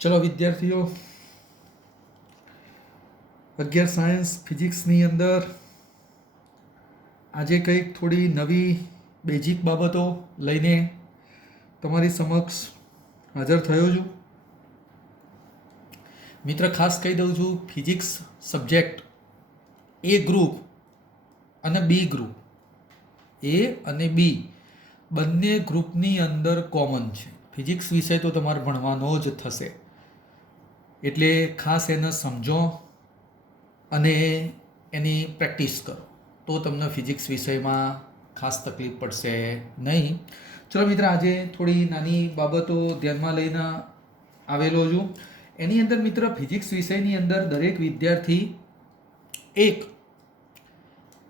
ચલો વિદ્યાર્થીઓ, 11 સાયન્સ ફિઝિક્સની અંદર આજે કંઈક થોડી નવી બેઝિક બાબતો લઈને તમારી સમક્ષ હાજર થયો છું. મિત્ર, ખાસ કહી દઉં છું, ફિઝિક્સ સબ્જેક્ટ એ ગ્રુપ અને બી ગ્રુપ, એ અને બી બંને ગ્રુપની અંદર કોમન છે. ફિઝિક્સ વિષય તો તમારે ભણવાનો જ થશે, એટલે ખાસ એને સમજો અને એની પ્રેક્ટિસ કરો તો તમને ફિઝિક્સ વિષયમાં ખાસ તકલીફ પડશે નહીં. ચલો મિત્ર, આજે થોડી નાની બાબતો ધ્યાનમાં લઈને આવેલો છું. એની અંદર મિત્ર, ફિઝિક્સ વિષયની અંદર દરેક વિદ્યાર્થી એક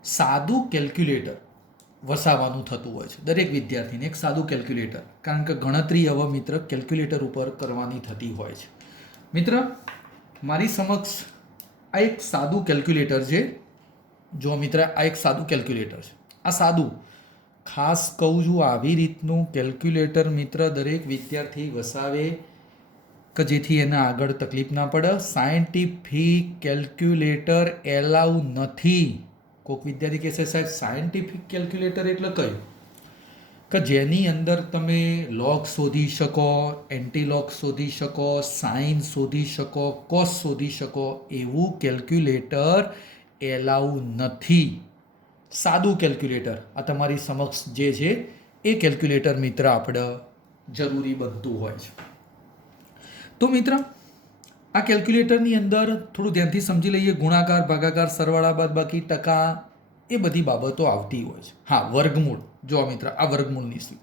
સાદું કેલ્ક્યુલેટર વસાવવાનું થતું હોય છે. દરેક વિદ્યાર્થીને એક સાદું કેલ્ક્યુલેટર, કારણ કે ગણતરી હવે મિત્ર કેલ્ક્યુલેટર ઉપર કરવાની થતી હોય છે. મિત્ર, મારી સમક્ષ આ એક સાદું કેલ્ક્યુલેટર છે. જો મિત્ર, આ એક સાદું કેલ્ક્યુલેટર છે. આ સાદું, ખાસ કહું છું, આવી રીતનું કેલ્ક્યુલેટર મિત્ર દરેક વિદ્યાર્થી વસાવે કે જેથી એને આગળ તકલીફ ના પડે. સાયન્ટિફિક કેલ્ક્યુલેટર એલાઉ નથી. કોઈક વિદ્યાર્થી કહેશે, સાહેબ સાયન્ટિફિક કેલ્ક્યુલેટર એટલે કયું? કે જેની અંદર તમે લોગ શોધી શકો, એન્ટીલોગ શોધી શકો, સાઇન શોધી શકો, કોસ શોધી શકો, એવું કેલ્ક્યુલેટર એલાઉ નથી. સાદું કેલ્ક્યુલેટર આ તમારી સમક્ષ જે છે એ કેલ્ક્યુલેટર મિત્ર આપણે જરૂરી બનતું હોય છે. તો મિત્ર, આ કેલ્ક્યુલેટરની અંદર થોડું ધ્યાનથી સમજી લઈએ. ગુણાકાર, ભાગાકાર, સરવાળા, બાદબાકી, ટકા, એ બધી બાબતો આવતી હોય છે. હા, વર્ગમૂળ. જો મિત્ર, આ વર્ગમૂળની સ્વીચ.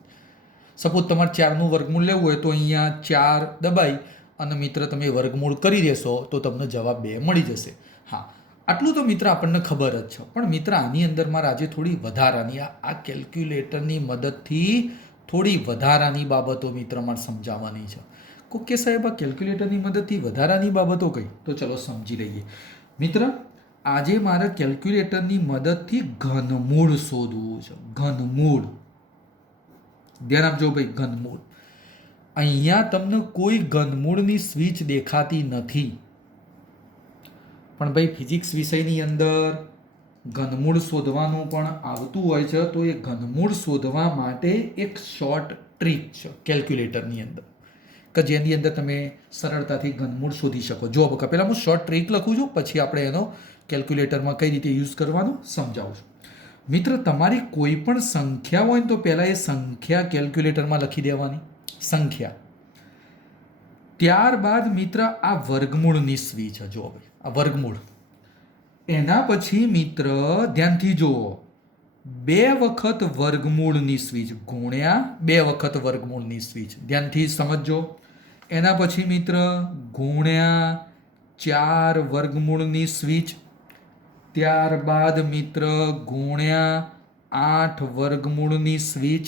સપોઝ તમારે 4નું વર્ગમૂળ લેવું હોય તો અહીંયા 4 દબાઈ અને મિત્ર તમે વર્ગમૂળ કરી દેશો તો તમને જવાબ 2 મળી જશે. હા, આટલું તો મિત્ર આપણને ખબર જ છે. પણ મિત્ર, આની અંદર મારે આજે થોડી વધારાની આ કેલ્ક્યુલેટરની મદદથી થોડી વધારાની બાબતો મિત્ર મારે સમજાવવાની છે. કોક કે સાહેબ આ કેલ્ક્યુલેટરની મદદથી વધારાની બાબતો કઈ? તો ચલો સમજી લઈએ. મિત્ર, આજે મારે કેલ્ક્યુલેટરની મદદથી ઘનમૂળ શોધવું છે. ઘનમૂળ, ધ્યાન આપજો ભાઈ, ઘનમૂળ. અહીંયા તમને કોઈ ઘનમૂળની સ્વિચ દેખાતી નથી, પણ ભાઈ ફિઝિક્સ વિષયની અંદર ઘનમૂળ શોધવાનું પણ આવતું હોય છે. તો એ ઘનમૂળ શોધવા માટે એક શોર્ટ ટ્રીક છે કેલ્ક્યુલેટરની અંદર, કે જેની અંદર તમે સરળતાથી ઘનમૂળ શોધી શકો. જો પહેલાં હું શોર્ટ ટ્રીક લખું છું, પછી આપણે એનો કેલ્ક્યુલેટરમાં કઈ રીતે યુઝ કરવાનું સમજાવું છું. મિત્ર, તમારી કોઈ પણ સંખ્યા હોય ને તો પહેલાં એ સંખ્યા કેલ્ક્યુલેટરમાં લખી દેવાની, સંખ્યા. ત્યારબાદ મિત્ર આ વર્ગમૂળની સ્વીચ છે. જો ભાઈ, આ વર્ગમૂળ. એના પછી મિત્ર ધ્યાનથી જુઓ, 2 વખત વર્ગમૂળની સ્વીચ ગુણ્યા 2 વખત વર્ગમૂળની સ્વીચ. ધ્યાનથી સમજો. એના પછી મિત્ર ગુણ્યા 4 વર્ગમૂળની સ્વીચ. ત્યારબાદ મિત્ર ગુણ્યા 8 વર્ગમૂળની સ્વીચ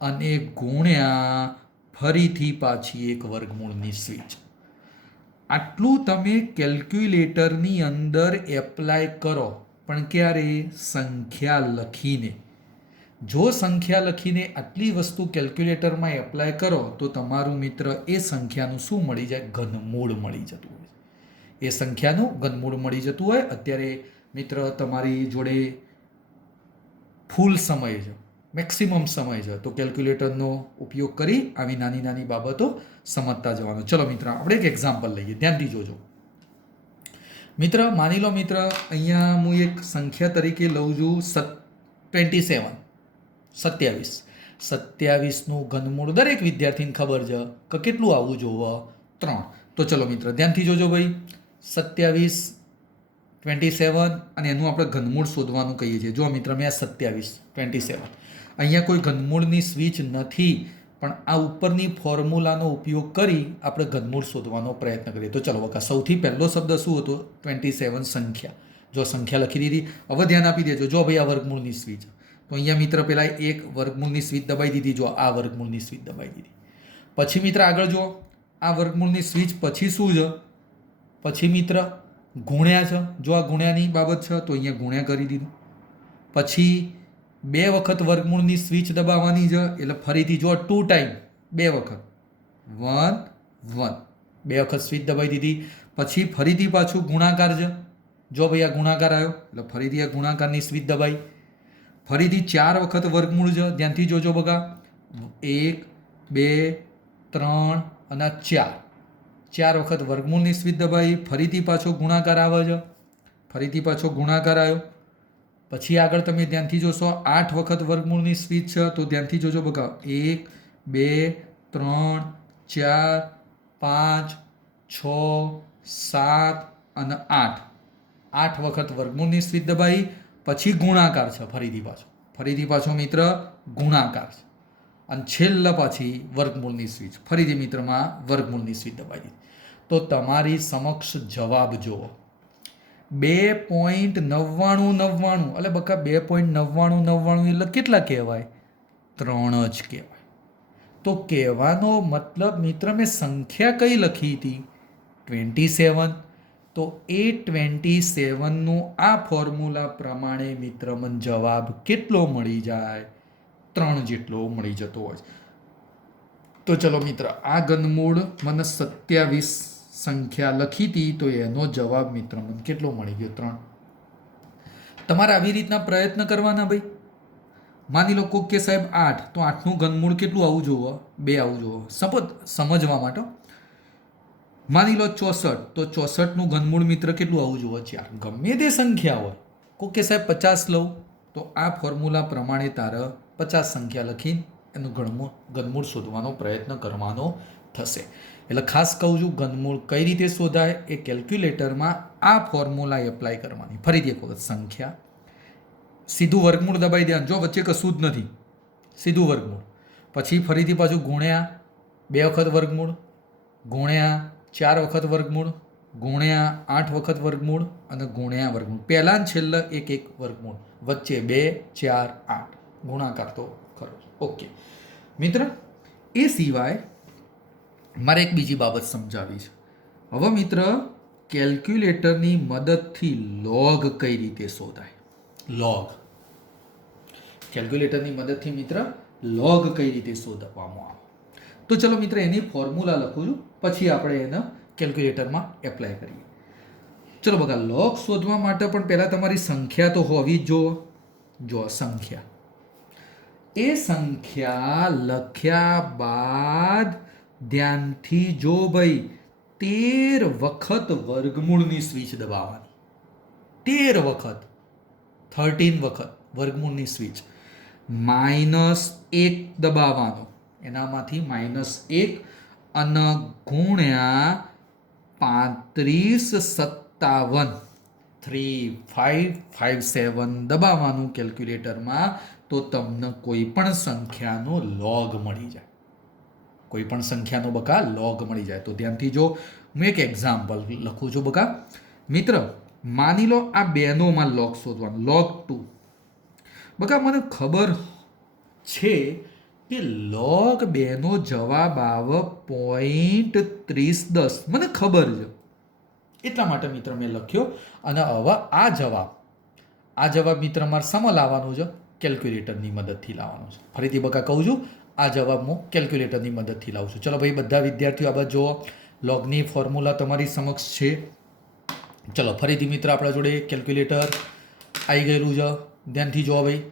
અને ગુણ્યા ફરીથી પાછી એક વર્ગમૂળની સ્વીચ. આટલું તમે કેલ્ક્યુલેટરની અંદર એપ્લાય કરો, પણ ક્યારે? સંખ્યા લખીને. જો સંખ્યા લખીને આટલી વસ્તુ કેલ્ક્યુલેટરમાં એપ્લાય કરો તો તમારું મિત્ર એ સંખ્યાનું શું મળી જાય? ઘનમૂળ મળી જતું હોય. એ સંખ્યાનું ઘનમૂળ મળી જતું હોય. અત્યારે મિત્ર તમારી જોડે ફૂલ સમય છે, મેક્સિમમ સમય છે, તો કેલ્ક્યુલેટરનો ઉપયોગ કરી આવી નાની નાની બાબતો સમજતા જવાનો. ચલો મિત્ર, આપણે એક એક્ઝામ્પલ લઈએ, ધ્યાનથી જોજો. મિત્ર, માની લો મિત્ર, અહીંયા હું એક સંખ્યા તરીકે લઉં છું 27. 27નું ઘનમૂળ દરેક વિદ્યાર્થીને ખબર છે કે કેટલું આવવું જોવે? 3. તો ચલો મિત્ર ધ્યાનથી જોજો ભાઈ. 27, 27 અને એનું આપણે ઘનમૂળ શોધવાનું કહીએ છીએ. જો મિત્ર, મેં આ 27, 27, અહીંયા કોઈ ઘનમૂળની સ્વીચ નથી, પણ આ ઉપરની ફોર્મ્યુલાનો ઉપયોગ કરી આપણે ઘનમૂળ શોધવાનો પ્રયત્ન કરીએ. તો ચલો બકા, સૌથી પહેલો શબ્દ શું હતો? 27, સંખ્યા. જો સંખ્યા લખી દીધી. હવે ધ્યાન આપી દેજો. જો ભાઈ, આ વર્ગમૂળની સ્વીચ. તો અહીંયા મિત્ર પહેલા એક વર્ગમૂળની સ્વીચ દબાઈ દીધી. જો આ વર્ગમૂળની સ્વીચ દબાઈ દીધી. પછી મિત્ર આગળ જો, આ વર્ગમૂળની સ્વીચ પછી શું છે? પછી મિત્ર ગુણ્યા છે. જો આ ગુણ્યાની બાબત છે તો અહીંયા ગુણ્યા કરી દીધું. પછી 2 વખત વર્ગમૂળની સ્વીચ દબાવવાની છે, એટલે ફરીથી જો 2 ટાઈમ, 2 વખત 1 1. 2 વખત સ્વિચ દબાવી દીધી. પછી ફરીથી પાછું ગુણાકાર છે. જો ભાઈ આ ગુણાકાર આવ્યો એટલે ફરીથી આ ગુણાકારની સ્વિચ દબાઈ. ફરીથી 4 વખત વર્ગમૂળ છે. ધ્યાનથી જોજો બકા. 1 2 3 અને 4. 4 વખત વર્ગમૂળની સ્વિચ દબાઈ. ફરીથી પાછો ગુણાકાર આવે છે. ફરીથી પાછો ગુણાકાર આવ્યો. પછી આગળ તમે ધ્યાનથી જોશો 8 વખત વર્ગમૂળની સ્વિચ છે. તો ધ્યાનથી જોજો બકા. 1 2 3 4 5 6 7 અને 8. 8 વખત વર્ગમૂળની સ્વિચ દબાઈ. પછી ગુણાકાર છે. ફરીથી પાછો મિત્ર ગુણાકાર છે. અને છેલ્લા પાછી વર્ગમૂળની સ્વિચ. ફરીથી મિત્રમાં વર્ગમૂળની સ્વિચ દબાઈ દીધી. તો તમારી સમક્ષ જવાબ જુઓ. 2.9999 એટલે બકા 2.9999 એટલે કેટલા કહેવાય? 3 જ કહેવાય. તો કહેવાનો મતલબ મિત્ર મેં સંખ્યા કઈ લખી હતી? 27. તો એ 27નું આ ફોર્મ્યુલા પ્રમાણે મિત્ર મને જવાબ કેટલો મળી જાય? 3 જેટલો મળી જતો હોય. તો ચલો મિત્ર, આ ઘનમૂળ મને 27 સંખ્યા લખી હતી, તો એનો જવાબ મિત્ર મને કેટલો મળી ગયો? 3. તમારે આવી રીતના પ્રયત્ન કરવાના ભાઈ. માની લો કોક કે સાહેબ 8, તો 8નું ઘનમૂળ કેટલું આવવું જોવો? 2 આવવું જોવો. સમજવા માટે. માની લો 64, તો 64નું ઘનમૂળ મિત્ર કેટલું આવવું જોવો? 4. ગમે તે સંખ્યા હોય. કોક કે સાહેબ 50 લઉં, તો આ ફોર્મ્યુલા પ્રમાણે તારે 50 સંખ્યા લખીને એનું ઘનમૂળ શોધવાનો પ્રયત્ન કરવાનો થશે. એટલે ખાસ કહું છું, ઘનમૂળ કઈ રીતે શોધાય એ કેલ્ક્યુલેટરમાં આ ફોર્મ્યુલા એપ્લાય કરવાની. ફરીથી એક વખત સંખ્યા, સીધું વર્ગમૂળ દબાઈ દેવાનું. જો વચ્ચે કશું જ નથી, સીધું વર્ગમૂળ. પછી ફરીથી પાછું ગુણ્યા 2 વખત વર્ગમૂળ, ગુણ્યા 4 વખત વર્ગમૂળ, ગુણ્યા 8 વખત વર્ગમૂળ અને ગુણ્યા વર્ગમૂળ. પહેલાં છેલ્લે એક વર્ગમૂળ, વચ્ચે 2 4 8. ગુણાકાર તો ખરો. ઓકે મિત્ર, એ સિવાય મારે એક બીજી બાબત સમજાવી છે. હવે મિત્ર, કેલ્ક્યુલેટરની મદદથી લોગ કઈ રીતે શોધાય? લોગ. કેલ્ક્યુલેટરની મદદથી મિત્ર લોગ કઈ રીતે શોધવામાં આવે? તો ચલો મિત્ર, એની ફોર્મ્યુલા લખું છું, પછી આપણે એને કેલ્ક્યુલેટરમાં એપ્લાય કરીએ. ચલો બઘા, લોગ શોધવા માટે પણ પહેલાં તમારી સંખ્યા તો હોવી જ જો સંખ્યા. એ સંખ્યા લખ્યા બાદ ધ્યાનથી જો ભાઈ 13 વખત વર્ગમૂળની સ્વિચ દબાવવાની. 13 વખત, 13 વખત વર્ગમૂળની સ્વિચ. -1 દબાવવાનો, એનામાંથી -1 અને ગુણ્યા 35 57 3557 દબાવવાનું કેલ્ક્યુલેટરમાં. તો તમને કોઈ પણ સંખ્યાનો લોગ મળી જાય. કોઈ પણ સંખ્યાનો બકા લોગ મળી જાય. તો ધ્યાનથી જો, હું એક એક્ઝામ્પલ લખું છું બકા. મિત્ર, માની લો આ બેનોમાં લોગ શોધવાનું, log 2. બકા મને ખબર છે કે log 2 નો જવાબ આવે 0.3010. મને ખબર છે, એટલા માટે મિત્ર મેં લખ્યો. અને હવે આ જવાબ મિત્ર મારે સમય લાવવાનું છે, કેલ્ક્યુલેટરની મદદથી લાવવાનું છે. ફરીથી બકા કહું છું, આ જવાબ હું કેલ્ક્યુલેટરની મદદથી લાવું છું. ચલો ભાઈ, બધા વિદ્યાર્થીઓ આ બાજુ જુઓ. લોગની ફોર્મ્યુલા તમારી સમક્ષ છે. ચલો ફરીથી મિત્ર આપણા જોડે કેલ્ક્યુલેટર આવી ગયેલું છે. ધ્યાનથી જુઓ ભાઈ.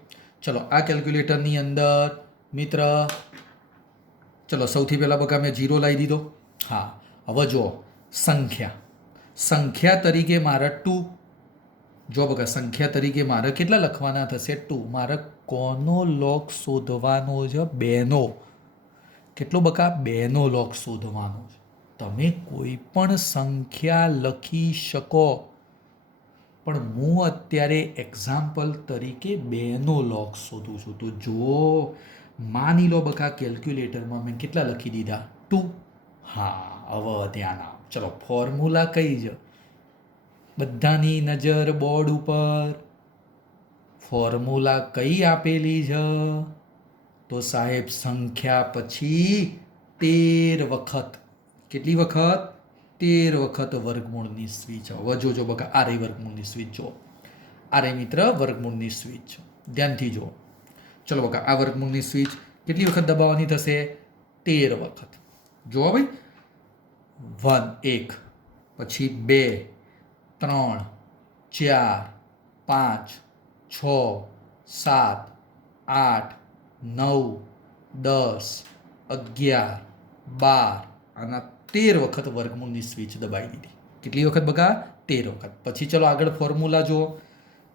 ચલો આ કેલ્ક્યુલેટરની અંદર મિત્ર, ચલો સૌથી પહેલાં બકા મેં 0 લાવી દીધો. હા, હવે જુઓ સંખ્યા તરીકે મારે 2. જો બકા, સંખ્યા તરીકે મારે કેટલા લખવાના થશે? 2. મારે કોનો લોગ શોધવાનો છે? 2નો. કેટલો બકા? 2નો લોગ શોધવાનો છે. તમે કોઈ પણ સંખ્યા લખી શકો, પણ હું અત્યારે એક્ઝામ્પલ તરીકે 2નો લોગ શોધું છું. તો જો માની લો બકા, કેલ્ક્યુલેટરમાં મેં કેટલા લખી દીધા? 2. હા, હવે ધ્યાન આપ. ચલો, ફોર્મ્યુલા કઈ છે? બધાની નજર બોર્ડ ઉપર. ફોર્મ્યુલા કઈ આપેલી છે? તો સાહેબ, સંખ્યા પછી 13 વખત. કેટલી વખત? 13 વખત વર્ગમૂળની સ્વિચ. હવે જોજો બકા, આ રહી વર્ગમૂળની સ્વિચ. જો આ રહી મિત્ર વર્ગમૂળની સ્વિચ. ધ્યાનથી જુઓ. ચલો બકા, આ વર્ગમૂળની સ્વિચ કેટલી વખત દબાવવાની થશે? 13 વખત. જુઓ ભાઈ, 1 એક, પછી 2 3 4 5 6 7 8 9 10 11 12 અને 13 વખત વર્ગમૂળની સ્વિચ દબાવી દીધી. કેટલી વખત બકા? 13 વખત. પછી ચલો આગળ ફોર્મ્યુલા જુઓ.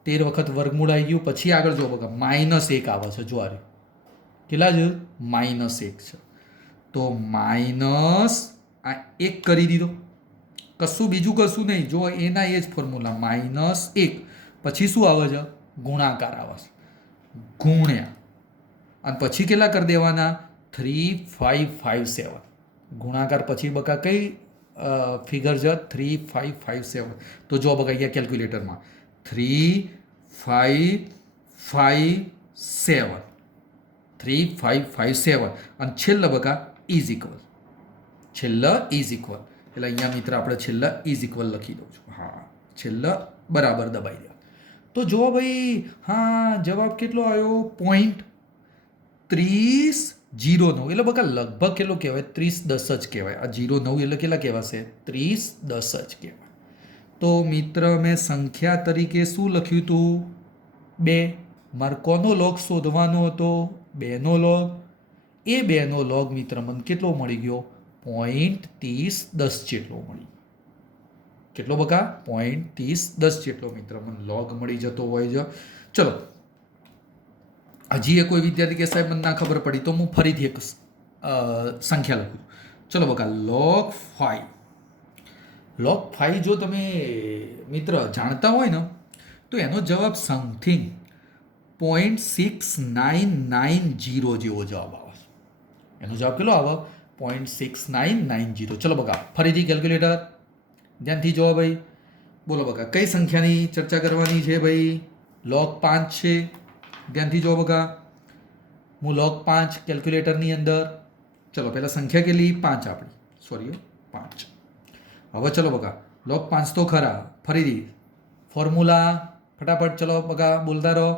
13 વખત વર્ગમૂળ આવી ગયું. પછી આગળ જુઓ બકા, -1 આવે છે. જો આ રહ્યું. કેટલા છે? -1 છે. તો માઇનસ આ 1 કરી દીધો. કશું બીજું કશું નહીં. જો એના એ જ ફોર્મ્યુલા -1. પછી શું આવે છે? ગુણાકાર આવે છે. ગુણ્યા અને પછી કેટલા કરી દેવાના? 3 5 5 7. ગુણાકાર પછી બકા કઈ ફિગર છે? 3 5 5 7. તો જો બકા અહીંયા કેલ્ક્યુલેટરમાં 3 5 5 7. 3 5 5 7 અને છેલ્લા બકા ઇઝ ઇક્વલ. છેલ્લા ઇઝ ઇક્વલ એટલે અહીંયા મિત્ર આપણે છેલ્લા ઇઝ ઇક્વલ લખી દઉં છું. હા, છેલ્લા બરાબર દબાઈ દો. તો જો ભાઈ, હા, જવાબ કેટલો આવ્યો? 0.3009. એટલે બકા લગભગ કેટલો કહેવાય? 3010 જ કહેવાય. આ 09 એટલે કેટલા કહેવાશે? 3010 જ કહેવાય. તો મિત્ર મેં સંખ્યા તરીકે શું લખ્યું હતું? 2. મારે કોનો લોગ શોધવાનો હતો? 2 નો લોગ. એ 2 નો લોગ મિત્ર મને કેટલો મળી ગયો? 0.3010 જેટલો મળી. કેટલો બકા? 0.3010 જેટલો મિત્ર મને લોગ મળી જતો હોય છે. ચલો, હજી એ કોઈ વિદ્યાર્થી કે સાહેબ મને ના ખબર પડી, તો હું ફરીથી એક સંખ્યા લખું. ચલો બકા, log 5. log 5 જો તમે મિત્ર જાણતા હોય ને તો એનો જવાબ સમથિંગ 0.6990 જેવો જવાબ આવે. એનો જવાબ કેટલો આવે? 0.6990. ચલો બકા, ફરીથી કેલ્ક્યુલેટર ધ્યાનથી જોવો ભાઈ. બોલો બકા, કઈ સંખ્યાની ચર્ચા કરવાની છે ભાઈ? log 5 છે. ધ્યાનથી જોવો બકા. હું log 5 કેલ્ક્યુલેટરની અંદર. ચલો પહેલા સંખ્યા કેટલી? 5 આપણી. સોરી, 5. હવે ચલો બકા, log 5 તો ખરા. ફરીથી ફોર્મ્યુલા ફટાફટ ચલો બકા બોલતા રહો.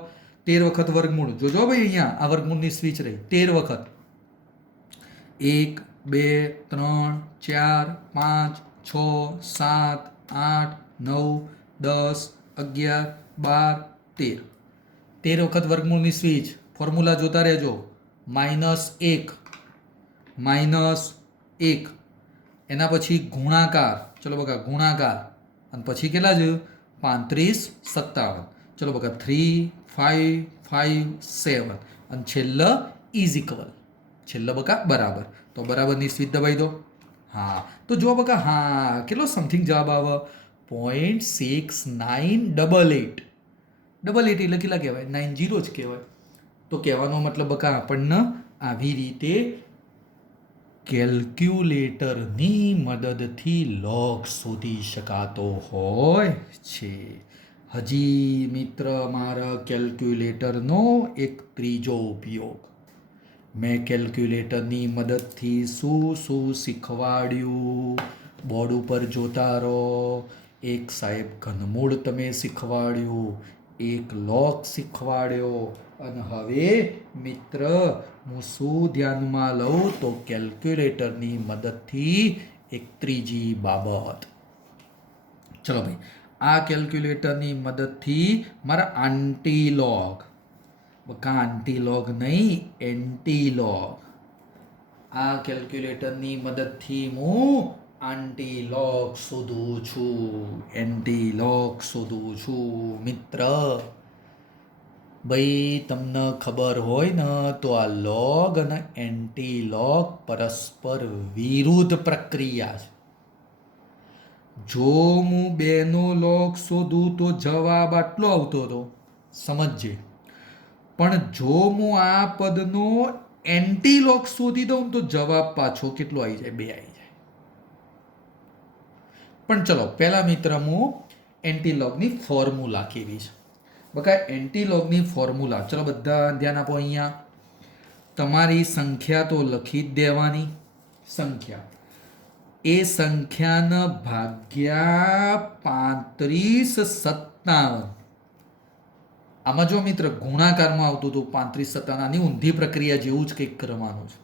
13 વખત વર્ગમૂળ. જોજો ભાઈ, અહીંયા આ વર્ગમૂળની સ્વિચ રહી. 13 વખત. 1 2 3 4 5 6 7 8 9 10 11 12 13. 13 વખત વર્ગમૂળની સ્વિચ. ફોર્મ્યુલા જોતા રહેજો. -1 એના પછી ગુણાકાર. ચલો બકા, ગુણાકાર અને પછી કેટલા છે? 35 57. ચલો બકા, 3 5 5 7 અને છેલ્લા ઇઝ ઇક્વલ. છેલ્લા બકા બરાબર. તો બરાબરની સ્વિચ દબાઈ દો. હા, તો જો બકા, હા, કેટલો સમથિંગ જવાબ આવે? 0.6988. 88 એટલે કેટલા કહેવાય? 90 જ કહેવાય. તો કહેવાનો મતલબ બકા આપણને આવી રીતે કેલ્ક્યુલેટરની મદદથી લોગ શોધી શકાતો હોય છે. હજી મિત્ર મારા કેલ્ક્યુલેટરનો એક ત્રીજો ઉપયોગ. મેં કેલ્ક્યુલેટરની મદદથી શું શું શીખવાડ્યું? બોર્ડ ઉપર જોતા રહો. એક સાહેબ ઘનમૂળ તમે શીખવાડ્યું, એક લોગ શીખવાડ્યો, અને હવે મિત્ર હું શું ધ્યાનમાં લઉં તો કેલ્ક્યુલેટરની મદદથી એક ત્રીજી બાબત. ચલો ભાઈ, આ કેલ્ક્યુલેટરની મદદથી મારા આંટીલોગ, બકા આંટીલોગ નહીં, એન્ટીલોગ. આ કેલ્ક્યુલેટરની મદદથી હું આંટીલોગ શોધું છું, એન્ટીલોગ શોધું છું. મિત્ર ભાઈ, તમને ખબર હોય ને તો આ લોગ અને એન્ટીલોગ પરસ્પર વિરુદ્ધ પ્રક્રિયા છે. જો હું 2 નો લોગ શોધું તો જવાબ આટલો આવતો હતો, સમજજે. પણ જો હું આ પદનો એન્ટીલોગ શોધી દઉં તો જવાબ પાછો કેટલો આવી જાય? 2 આવી જાય. પણ ચલો પહેલા મિત્ર હું એન્ટીલોગની ફોર્મ્યુલા કેવી છે બકા? એન્ટીલોગની ફોર્મ્યુલા, ચલો બધા ધ્યાન આપો. અહીંયા તમારી સંખ્યા તો લખી જ દેવાની. સંખ્યા એ સંખ્યાના ભાગ્યા 35 57. આમાં જો મિત્ર ગુણાકારમાં આવતું હતું 35 57. આની ઊંધી પ્રક્રિયા જેવું જ કંઈક કરવાનું છે.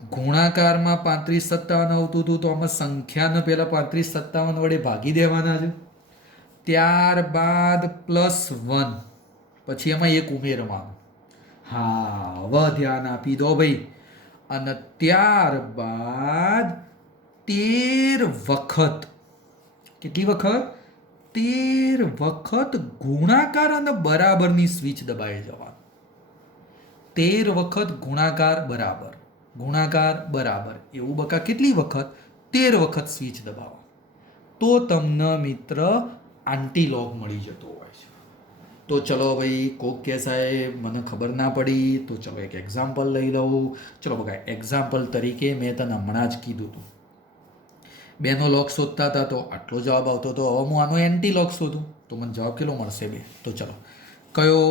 ગુણાકારમાં 35 57 આવતું હતું તો આમાં સંખ્યાને પહેલા 35 57 વડે ભાગી દેવાના છે. ત્યારબાદ +1 પછી એમાં એક ઉમેરવાનું. હા, હવે ધ્યાન આપી દો ભાઈ. અને ત્યારબાદ 13 વખત, કેટલી વખત? 13 વખત ગુણાકાર અને બરાબરની સ્વિચ દબાઈ જવાનું. 13 વખત ગુણાકાર બરાબર એવું બકા કેટલી વખત? 13 વખત સ્વિચ દબાવો તો તમને મિત્ર આંટીલોગ મળી જતો હોય છે. તો ચલો ભાઈ, કોક કે સાહેબ મને ખબર ના પડી, તો ચલો એક એક્ઝામ્પલ લઈ લઉં. ચલો બકા, એક્ઝામ્પલ તરીકે મેં તને હમણાં જ કીધું હતું, બેનો લોગ શોધતા હતા તો આટલો જવાબ આવતો હતો. હવે હું આનો એન્ટીલોગ શોધું તો મને જવાબ કેટલો મળશે? 2. તો ચલો, કયો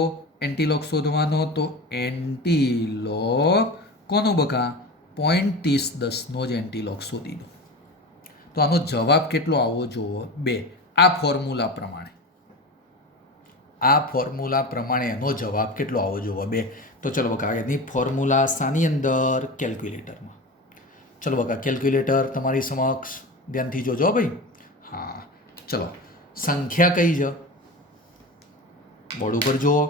એન્ટીલોગ શોધવાનો? તો એન્ટીલોગ કોનો બકા? 0.3010 જ એન્ટીલોગ શોધી દો. તો આનો જવાબ કેટલો આવવો જોવો? 2. આ ફોર્મ્યુલા પ્રમાણે એનો જવાબ કેટલો આવવો જોવો? 2. તો ચલો બકા, એની ફોર્મ્યુલા શાની અંદર? કેલ્ક્યુલેટરમાં. ચલો બકા, કેલ્ક્યુલેટર તમારી સમક્ષ, ધ્યાનથી જોજો ભાઈ. હા, ચલો, સંખ્યા કઈ છે? બોર્ડ ઉપર જુઓ,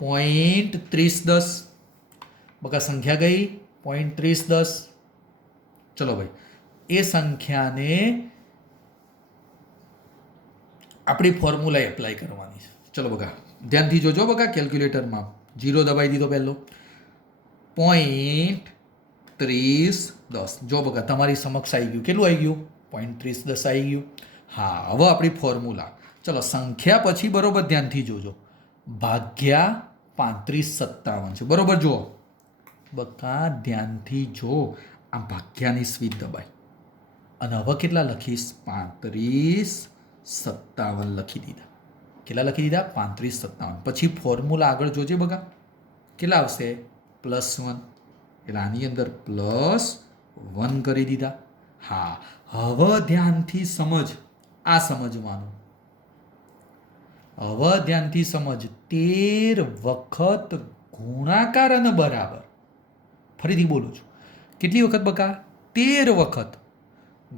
0.3010. બકા સંખ્યા કઈ? 0.3010. ચલો ભાઈ, એ સંખ્યાને આપણી ફોર્મ્યુલા એપ્લાય કરવાની છે. ચલો બકા, ધ્યાનથી જોજો બકા, કેલ્ક્યુલેટરમાં 0 દબાઈ દીધો પહેલો, 0.3010. જો બકા, તમારી સમક્ષ આવી ગયું. કેટલું આવી ગયું? 0.3010 આવી ગયું. હા, હવે આપણી ફોર્મ્યુલા. ચલો, સંખ્યા પછી બરોબર ધ્યાનથી જોજો, ભાગ્યા 3557 છે. બરોબર જુઓ બકા, ધ્યાનથી જો, આ ભાગ્યાની સ્વિચ દબાઈ અને હવે કેટલા લખીશ? 3557 લખી દીધા. કેટલા લખી દીધા? 3557. પછી ફોર્મ્યુલા આગળ જોજે બકા, કેટલા આવશે? +1. એટલે આની અંદર +1 કરી દીધા. હા, હવે ધ્યાનથી સમજ, આ સમજવાનું. હવે ધ્યાનથી સમજ, 13 વખત ગુણાકાર અને બરાબર. ફરીથી બોલું છું, કેટલી વખત બકા? 13 વખત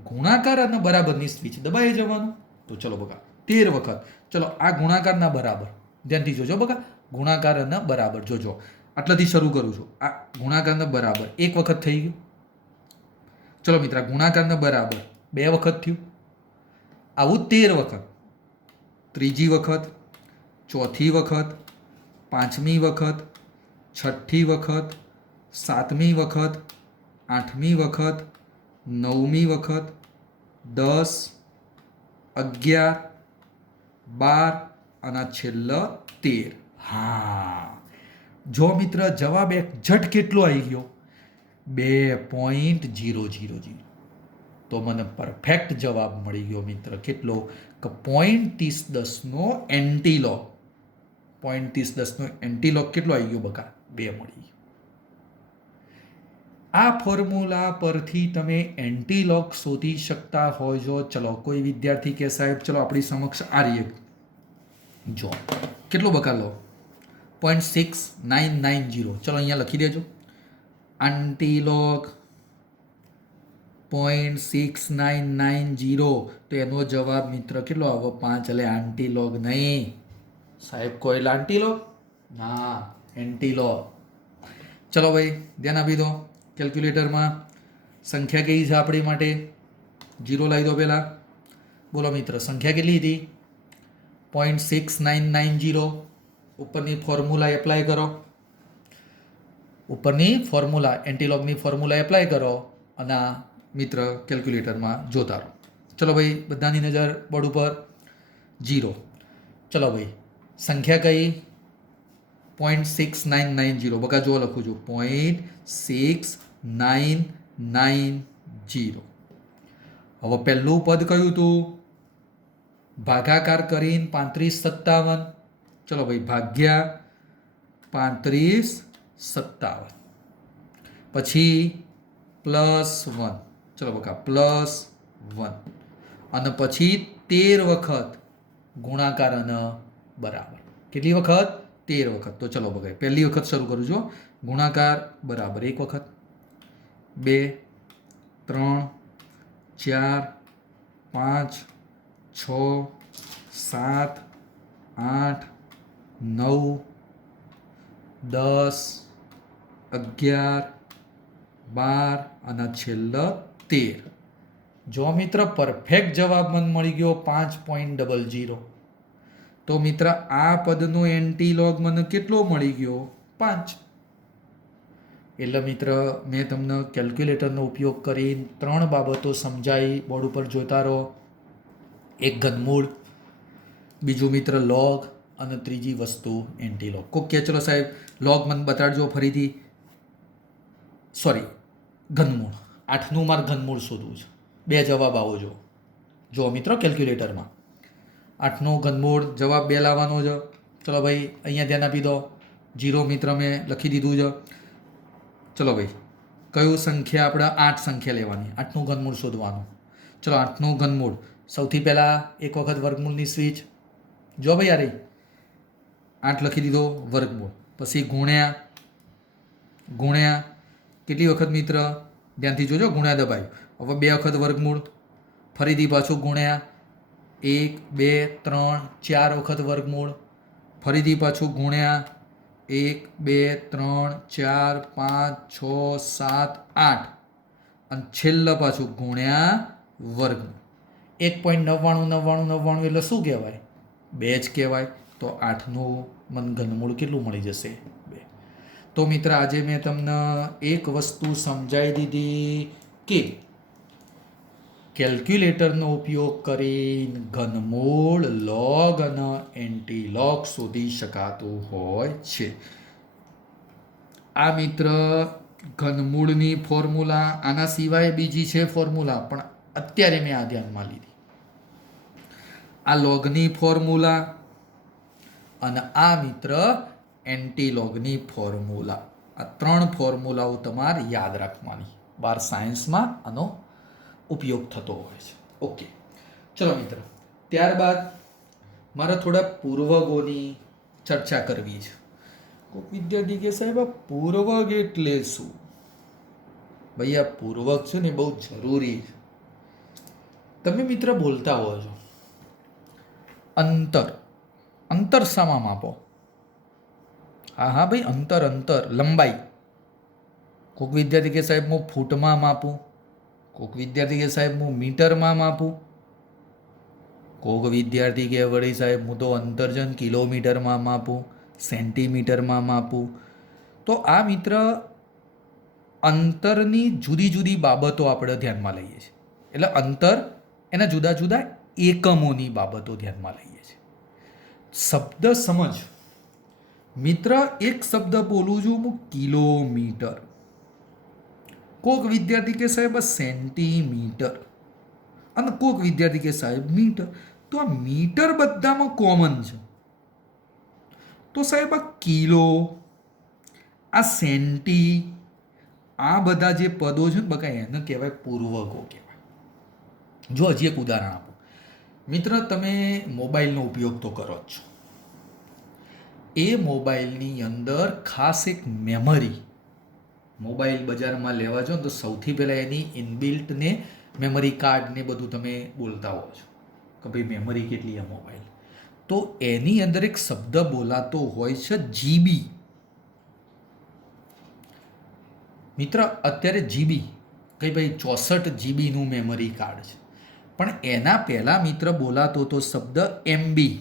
ગુણાકાર અને બરાબરની સ્વિચ દબાઈ જવાનું. તો ચલો બકા, 13 વખત. ચલો, આ ગુણાકારના બરાબર, ધ્યાનથી જોજો બકા, ગુણાકાર અને બરાબર જોજો. આટલાથી શરૂ કરું છું. આ ગુણાકારના બરાબર એક વખત થઈ ગયું. ચલો મિત્ર, ગુણાકારના બરાબર 2 વખત થયું. આવું 13 વખત. ત્રીજી વખત, ચોથી વખત, પાંચમી વખત, છઠ્ઠી વખત, સાતમી વખત, આઠમી વખત, નવમી વખત, 10, 11, 12 અને છેલ્લો 13. હા, જો મિત્ર, જવાબ એક્ઝેક્ટ કેટલો આવી ગયો? 2.000. તો મને પરફેક્ટ જવાબ મળી ગયો મિત્ર. કેટલો? કે 0.3010 એન્ટીલોગ. 0.3010 એન્ટીલોગ કેટલો આવી ગયો બકા? 2 મળી ગયો. આ ફોર્મ્યુલા પરથી તમે એન્ટીલોગ શોધી શકતા હોય છો. ચલો, કોઈ વિદ્યાર્થી કે સાહેબ ચલો આપણી સમક્ષ આ રહી જો, કેટલો બકા લો? 0.6990. ચલો અહીંયા લખી દેજો, એન્ટીલોગ 0.6990. તો એનો જવાબ મિત્ર કેટલો આવે? 5. એટલે એન્ટીલોગ નહીં સાહેબ, કોઈ એન્ટીલોગ ના, એન્ટીલોગ. ચલો ભાઈ, ધ્યાન આપી દો. કેલ્ક્યુલેટરમાં સંખ્યા કઈ છે આપણી માટે? 0 લાવી દો પહેલા. બોલો મિત્ર, સંખ્યા કેટલી હતી? 0.6990. ઉપરની ફોર્મ્યુલા એપ્લાય કરો. ઉપરની ફોર્મ્યુલા, એન્ટીલોગની ફોર્મ્યુલા એપ્લાય કરો અને મિત્ર કેલ્ક્યુલેટરમાં જોતા રહો. ચલો ભાઈ, બધાની નજર બોર્ડ ઉપર. 0. ચલો ભાઈ, સંખ્યા કઈ? 0.6990. બકા જો લખું છું, 0.6990. હવે પહેલું પદ કયું હતું? ભાગાકાર કરીને 3557. ચલો ભાઈ, ભાગ્યા 3557. પછી +1. ચલો બકા, +1. અને પછી 13 વખત ગુણાકાર અને બરાબર. કેટલી વખત? 13 વખત. તો ચલો બકા, પહેલી વખત શરૂ કરું છું. ગુણાકાર બરાબર 1 વખત, 2 3 4 5 6 7 8 9 10 11 12 અને છેલ્લો 13. જો મિત્ર પરફેક્ટ જવાબ મને મળી ગયો 5.00, તો મિત્ર આ પદનો એન્ટીલોગ મને કેટલો મળી ગયો? 5. એટલે મિત્ર મેં તમને કેલ્ક્યુલેટરનો ઉપયોગ કરીને 3 બાબતો સમજાવી. બોર્ડ ઉપર જોતા રહો. એક ઘનમૂળ, બીજું મિત્ર લોગ, અને ત્રીજી વસ્તુ એન્ટીલોગ. કોક કે ચલો સાહેબ લોગ મને બતાડજો ફરીથી. સોરી, ઘનમૂળ. 8નું મારે ઘનમૂળ શોધવું છે. 2 જવાબ આવો જો મિત્રો કેલ્ક્યુલેટરમાં 8નું ઘનમૂળ જવાબ 2 લાવવાનો છે. ચલો ભાઈ અહીંયા ધ્યાન આપી દો. 0 મિત્ર મેં લખી દીધું છે. ચલો ભાઈ કયું સંખ્યા આપણે 8 સંખ્યા લેવાની, 8નું ઘનમૂળ શોધવાનું. ચલો 8નું ઘનમૂળ સૌથી પહેલાં એક વખત વર્ગમૂળની સ્વિચ. જો ભાઈ યાર 8 લખી દીધો વર્ગમૂળ, પછી ગુણ્યા કેટલી વખત મિત્ર? ધ્યાનથી જોજો, ગુણ્યા દબાયું. હવે 2 વખત વર્ગમૂળ, ફરીથી પાછું ગુણ્યા 1 2 3 4 વખત વર્ગમૂળ, ફરીથી પાછું ગુણ્યા 1 2 3 4 5 6 7 8 અને છેલ્લે પાછું ગુણ્યા વર્ગમૂળ. 1.9999 એટલે શું કહેવાય? 2 જ કહેવાય. તો 8નું મન ઘનમૂળ કેટલું મળી જશે? 2. તો મિત્ર આજે મેં તમને એક વસ્તુ સમજાવી દીધી કે કેલ્ક્યુલેટરનો ઉપયોગ કરીને ઘનમૂળ, લોગ અને એન્ટીલોગ શોધી શકાતું હોય છે. આ મિત્ર ઘનમૂળની ફોર્મ્યુલા, આના સિવાય બીજી છે ફોર્મ્યુલા, પણ અત્યારે મેં આ ધ્યાનમાં લીધી. આ લોગની ફોર્મ્યુલા અને આ મિત્ર એન્ટીલોગની ફોર્મ્યુલા. આ 3 ફોર્મ્યુલાઓ તમારે યાદ રાખવાની. 12 સાયન્સમાં આનો ઉપયોગ થતો હોય છે. ઓકે, ચલો મિત્ર, ત્યારબાદ મારે થોડા પૂર્વગોની ચર્ચા કરવી છે. કોઈક વિદ્યાર્થી કે સાહેબ આ પૂર્વગ એટલે શું? ભાઈ આ પૂર્વગ છે ને બહુ જરૂરી છે. તમે મિત્ર બોલતા હો છો અંતર શામાં માપો? હા ભાઈ અંતર, લંબાઈ. કોઈક વિદ્યાર્થી કે સાહેબ હું ફૂટમાં માપું, કોઈક વિદ્યાર્થી કે સાહેબ હું મીટરમાં માપું, કોઈક વિદ્યાર્થી કે વળી સાહેબ હું તો અંતર છે ને કિલોમીટરમાં માપું, સેન્ટીમીટરમાં માપું. તો આ મિત્ર અંતરની જુદી જુદી બાબતો આપણે ધ્યાનમાં લઈએ છીએ. એટલે અંતર એના જુદા જુદા એકમોની બાબતો ધ્યાનમાં લઈએ છીએ. શબ્દ સમજ મિત્ર, એક શબ્દ બોલું છું હું કિલોમીટર, કોઈક વિદ્યાર્થી કે સાહેબ સેન્ટીમીટર, અને કોઈક વિદ્યાર્થી કે સાહેબ મીટર. તો આ મીટર બધામાં કોમન છે. તો સાહેબ આ કિલો, આ સેન્ટી, આ બધા જે પદો છે ને બકા એને કહેવાય પૂર્વગો કહેવાય. જો હજી એક ઉદાહરણ આપો. મિત્ર તમે મોબાઈલનો ઉપયોગ તો કરો જ છો. એ મોબાઈલની અંદર ખાસ એક મેમરી, મોબાઈલ બજારમાં લેવા જાઓ તો સૌથી પહેલાં એની ઇનબિલ્ટ ને મેમરી કાર્ડ ને બધું તમે બોલતા હો છો કે ભાઈ મેમરી કેટલી આ મોબાઈલ. તો એની અંદર એક શબ્દ બોલાતો હોય છે જીબી. મિત્ર અત્યારે જીબી કઈ ભાઈ 64 જીબીનું મેમરી કાર્ડ છે, પણ એના પહેલા મિત્ર બોલાતો તો શબ્દ એમબી.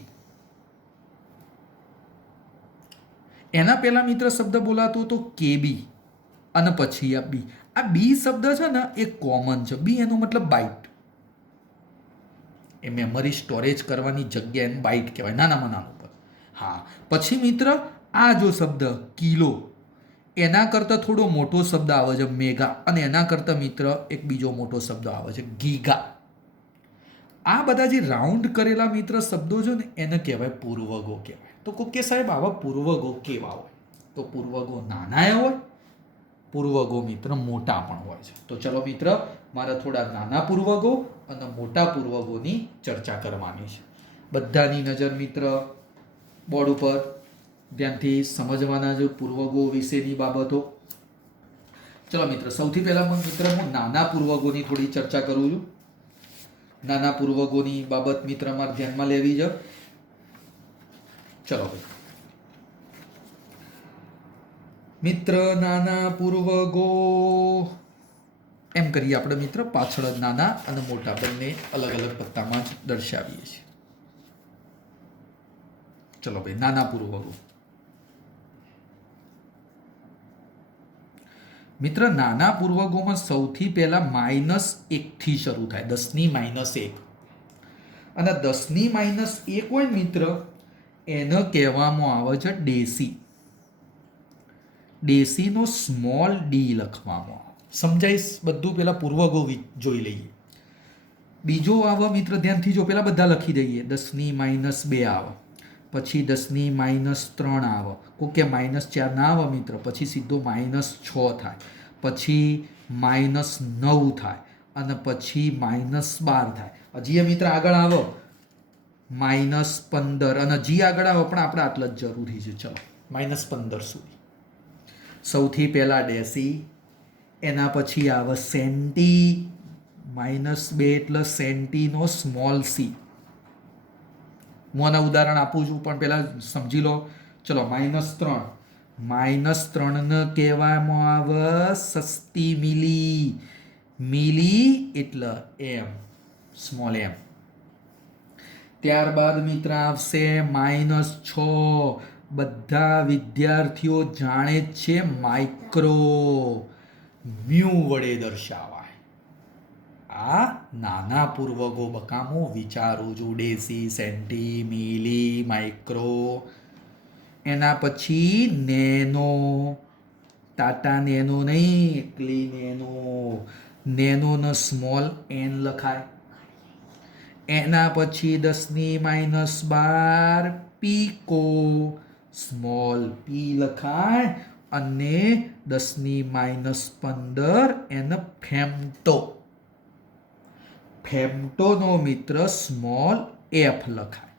એના પહેલા મિત્ર શબ્દ બોલાતો તો કેબી, અને પછી આ બી. આ બી શબ્દ છે ને એ કોમન છે. બી એનો મતલબ બાઇટ. એ મેમરી સ્ટોરેજ કરવાની જગ્યા એને બાઇટ કહેવાય, નાનામાં નાનું પર. હા, પછી મિત્ર આ જો શબ્દ કિલો, એના કરતાં થોડો મોટો શબ્દ આવે છે મેગા, અને એના કરતાં મિત્ર એક બીજો મોટો શબ્દ આવે છે ગીગા. આ બધા જે રાઉન્ડ કરેલા મિત્ર શબ્દો છે ને એને કહેવાય પૂર્વગો કહેવાય. તો કોઈ કે સાહેબ આવા પૂર્વગો કેવા હોય? તો પૂર્વગો નાના હોય, પૂર્વગો મિત્ર મોટા પણ હોય છે. તો ચલો મિત્ર મારે થોડા નાના પૂર્વગો અને મોટા પૂર્વગોની ચર્ચા કરવાની છે. બધાની નજર મિત્ર બોર્ડ ઉપર, ધ્યાનથી સમજવાના જો પૂર્વગો વિશેની બાબતો. ચલો મિત્ર, સૌથી પહેલા મિત્ર હું નાના પૂર્વગોની થોડી ચર્ચા કરું છું. નાના પૂર્વગોની બાબત મિત્ર મારે ધ્યાનમાં લેવી છે. ચલો ભાઈ મિત્ર, નાના પૂર્વગો એમ કરીએ આપણે મિત્ર, પાછળ જ નાના અને મોટા બંને અલગ અલગ પત્તામાં જ દર્શાવીએ છીએ. ચલો ભાઈ, નાના પૂર્વગો. મિત્ર, નાના પૂર્વગોમાં સૌથી પહેલા -1 શરૂ થાય, 10⁻1. અને 10⁻1 હોય મિત્ર, એને કહેવામાં આવે છે ડેસી. ડેસીનો સ્મોલ ડી લખવામાં આવે. સમજાઈશ બધું, પેલા પૂર્વગો જોઈ લઈએ. બીજો આવે મિત્ર, ધ્યાનથી જો, પેલા બધા લખી દઈએ. 10⁻2 આવે, પછી 10⁻3 આવે, કોઈ કે -4 ના આવે મિત્ર, પછી સીધો -6 થાય, પછી -9 થાય, અને પછી -12 થાય. હજી મિત્ર આગળ આવો -15, અને હજી આગળ આવો, પણ આપણે આટલા જ જરૂરી છે. ચલો -15 સુધી. સૌથી પહેલા ડેસી, એના પછી આવે સેન્ટી. -2 એટલે સેન્ટીનો સ્મોલ સી. હું આના ઉદાહરણ આપું છું, પણ પહેલા સમજી લો. ચલો -3. -3 ને કહેવામાં આવે સસ્તી મિલી. મિલી એટલે એમ, સ્મોલ એમ. ત્યારબાદ મિત્ર આવશે -6. બધા વિદ્યાર્થીઓ જાણે છે માઇક્રો. મ્યુ વડે દર્શાવાય. આ નાના પૂર્વગો બકામો વિચારું છું. ડેસી, સેન્ટી, મિલી, માઇક્રો. એના પછી નેનો. ટાટા નેનો નહીં, એકલી નેનો. નેનોનો સ્મોલ એન લખાય. એના પછી 10⁻12 પીકો, સ્મોલ પી લખાય. અને 10⁻15 એને ફેમ્ટો. ફેમ્ટોનો મિત્ર સ્મોલ એફ લખાય.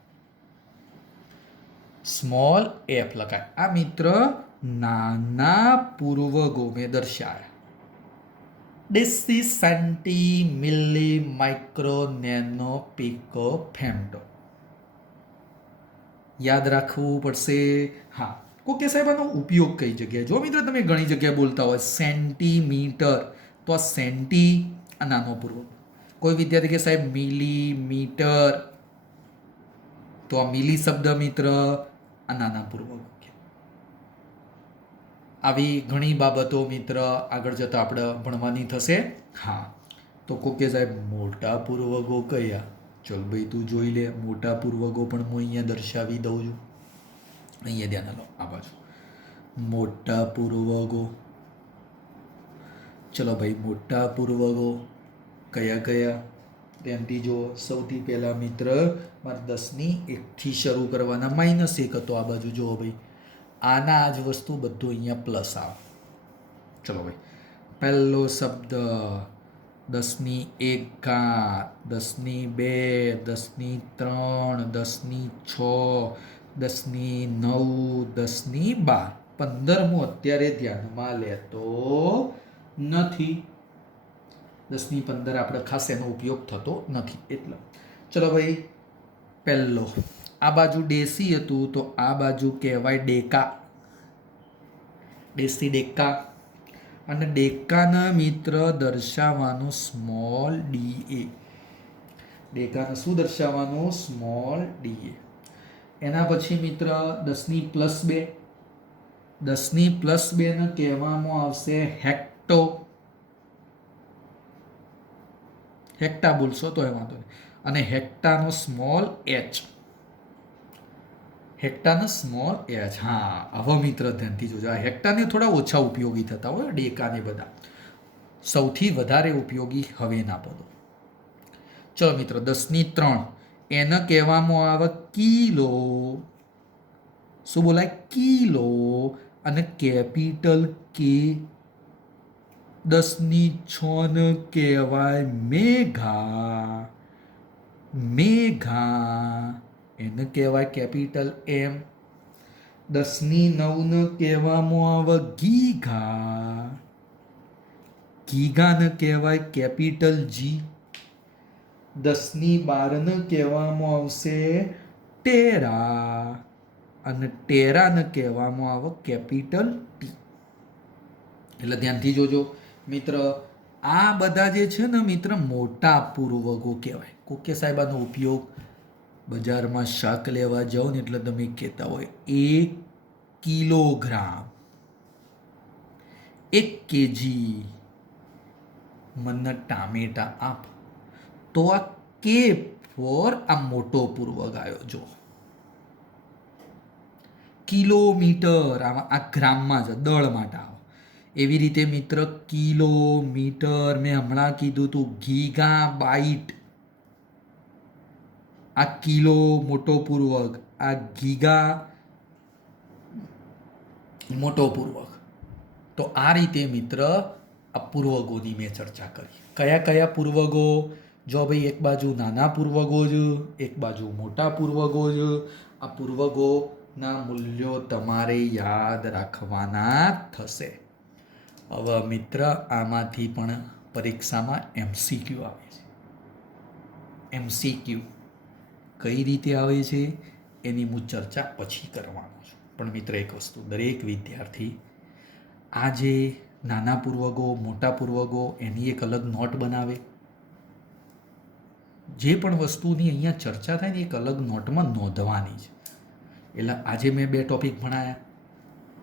સ્મોલ એફ લખાય. આ મિત્ર નાના પૂર્વગો મેં દર્શાયા. ડેસી, સેન્ટી, મિલી, માઇક્રો, નેનો, પીકો, ફેમ્ટો. યાદ રાખવું પડશે. હા, કોકે સાહેબ આનો ઉપયોગ કઈ જગ્યાએ? જો મિત્ર, તમે ઘણી જગ્યાએ બોલતા હોય સેન્ટીમીટર, તો આ સેન્ટી આ નાનો પૂર્વગો. કોઈ વિદ્યાર્થી કે સાહેબ મિલીમીટર, તો આ મિલી શબ્દ મિત્ર આ નાના પૂર્વગો. આવી ઘણી બાબતો મિત્ર આગળ જતાં આપણે ભણવાની થશે. હા, તો કોકે સાહેબ મોટા પૂર્વગો કયા? ચલ ભાઈ, તું જોઈ લે. મોટા પૂર્વગો પણ હું અહીંયા દર્શાવી દઉં છું. અહીંયા ધ્યાન લો, આ બાજુ મોટા પૂર્વગો. ચલો ભાઈ, મોટા પૂર્વગો કયા કયા? ધ્યાનથી જો. સૌથી પહેલા મિત્ર મારે 10⁻1 શરૂ કરવાના. -1 હતો આ બાજુ. જુઓ ભાઈ, આના આ જ વસ્તુ બધું અહીંયા પ્લસ આવે. ચલો ભાઈ, પહેલો શબ્દ 10⁻1, 10⁻2, 10⁻3, 10⁻6, 10⁻9, 10⁻12. 15 અત્યારે ધ્યાનમાં લેતો નથી. 10⁻15 આપણે ખાસ એનો ઉપયોગ થતો નથી એટલે. ચલો ભાઈ, પહેલો આ બાજુ ડેસી હતું, તો આ બાજુ કહેવાય ડેકા. ડેસી, ડેકા. અને ડેકાના મિત્ર દર્શાવવાનું સ્મોલ ડી. ડેકાને શું દર્શાવવાનું? Small D. એના પછી મિત્ર 10⁻+2. 10⁻+2 ને કહેવામાં આવશે હેક્ટો. હેક્ટા બોલશો તો એ વાંધો નહીં. અને હેક્ટાનો સ્મોલ એચ. હેક્ટાનો સ્મોલ એચ. હા, હવે મિત્ર ધ્યાનથી જોજો. આ હેક્ટાને થોડા ઓછા ઉપયોગી થતા હોય, ડેકાને બધા. સૌથી વધારે ઉપયોગી હવેના પદો. ચલો મિત્ર, 10⁻3 એને કહેવામાં આવે કિલો. શું બોલાય? કિલો. અને કેપિટલ કે. 10⁻6 ને કહેવાય મેઘા. મેઘા એને કહેવાય કેપિટલ એમ. 10⁻9 ને કહેવામાં આવે ગીઘા. ગીગાને કહેવાય કેપિટલ જી. 10^12 કહેવામાં આવશે ટેરા, અને ટેરાને કહેવામાં આવે કેપિટલ ટી. એટલે ધ્યાનથી જોજો મિત્ર, આ બધા જે છે ને મિત્ર મોટા પૂર્વકો કહેવાય. કોકે સાહેબ આનો ઉપયોગ બજારમાં શાક લેવા જાઓ ને એટલે તમે કહેતા હોય 1 કિલોગ્રામ, 1 કેજી મને ટામેટા આપ. તો આ કે ફોર આ મોટો પૂર્વક આવ્યો. જો કિલોમીટર આ ગ્રામમાં છે, દળ માટે આવે. એવી રીતે મિત્ર કિલોમીટર મેં હમણાં કીધું તું ગીગા બાઇટ, આ કિલો મોટો પૂર્વક, આ ગીગા મોટો પૂર્વક. તો આ રીતે મિત્ર આ પૂર્વગોની મેં ચર્ચા કરી. કયા કયા પૂર્વગો? જો ભાઈ એક બાજુ નાના પૂર્વગો છે, એક બાજુ મોટા પૂર્વગો છે. આ પૂર્વગોના મૂલ્યો તમારે યાદ રાખવાના થશે. હવે મિત્ર આમાંથી પણ પરીક્ષામાં MCQ આવે છે. MCQ કઈ રીતે આવે છે એની હું ચર્ચા પછી કરવાનો છું. પણ મિત્ર એક વસ્તુ, દરેક વિદ્યાર્થી આ જે નાના પૂર્વગો, મોટા પૂર્વગો એની એક અલગ નોટ બનાવે. જે પણ વસ્તુની અહીંયા ચર્ચા થાય ને એક અલગ નોટમાં નોંધવાની છે. એટલે આજે મેં 2 ટોપિક ભણાયા,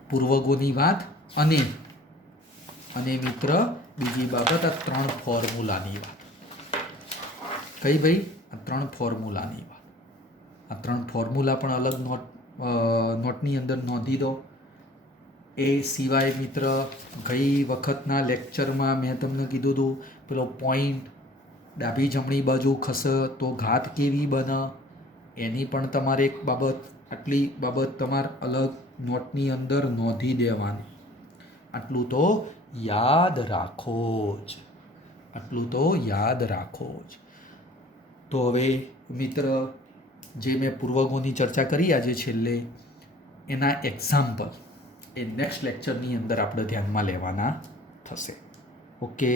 પૂર્વગોની વાત અને મિત્ર બીજી બાબત આ 3 ફોર્મ્યુલાની વાત. કઈ ભાઈ? આ 3 ફોર્મ્યુલાની વાત. આ 3 ફોર્મ્યુલા પણ અલગ નોટની અંદર નોંધી દો. એ સિવાય મિત્ર ગઈ વખતના લેક્ચરમાં મેં તમને કીધું હતું પેલો પોઈન્ટ ડાબી જમણી બાજુ ખસે તો ઘાત કેવી બને, એની પણ તમારે એક બાબત, આટલી બાબત તમારે અલગ નોટની અંદર નોંધી દેવાની. આટલું તો યાદ રાખો જ, આટલું તો યાદ રાખો જ. તો હવે મિત્ર જે મેં પૂર્વગોની ચર્ચા કરી આજે છેલ્લે, એના એક્ઝામ્પલ એ નેક્સ્ટ લેક્ચરની અંદર આપણે ધ્યાનમાં લેવાના થશે. ઓકે.